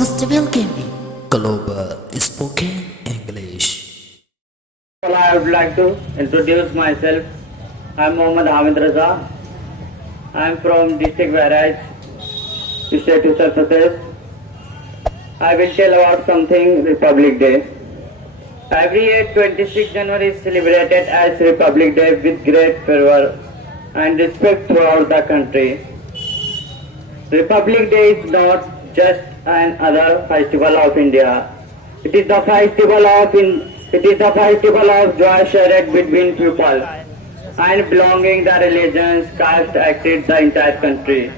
most welcome in Global Spoken English. Well, I would like to introduce myself. I'm Mohammad Hamid Raza. I'm from district Bahraj, state Uttar Pradesh. I will tell about something Republic Day. Every year 26 January is celebrated as Republic Day with great fervor and respect throughout the country. Republic Day is not just another festival of India. It is the festival of joy shared between people and belonging the religions, caste, acted the entire country.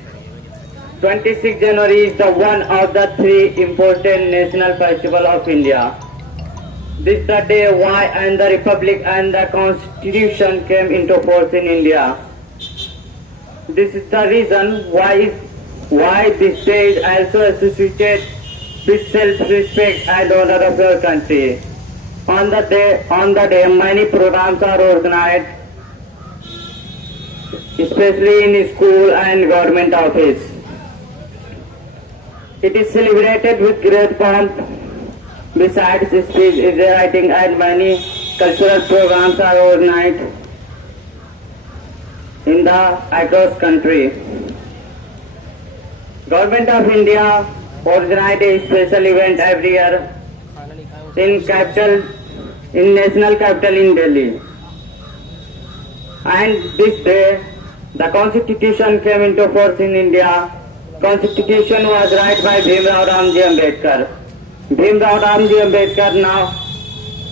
26 January is the one of the three important national festivals of India. This is the day why and the Republic and the Constitution came into force in India. This is the reason why this day is also associated with self-respect and honor of your country. On the day, many programs are organized, especially in school and government office. It is celebrated with great pomp. Besides speech, writing, and many cultural programs are organized in the across country. Government of India organized a special event every year in national capital in Delhi. And this day, the Constitution came into force in India. Constitution was written by Bhimrao Ramji Ambedkar. Bhimrao Ramji Ambedkar, now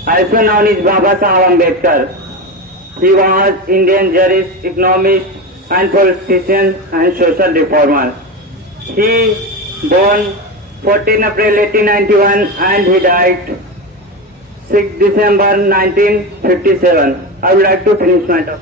also known as Baba Saheb Ambedkar. He was Indian jurist, economist, and politician and social reformer. He born 14 April 1891 and he died 6 December 1957. I would like to finish my talk.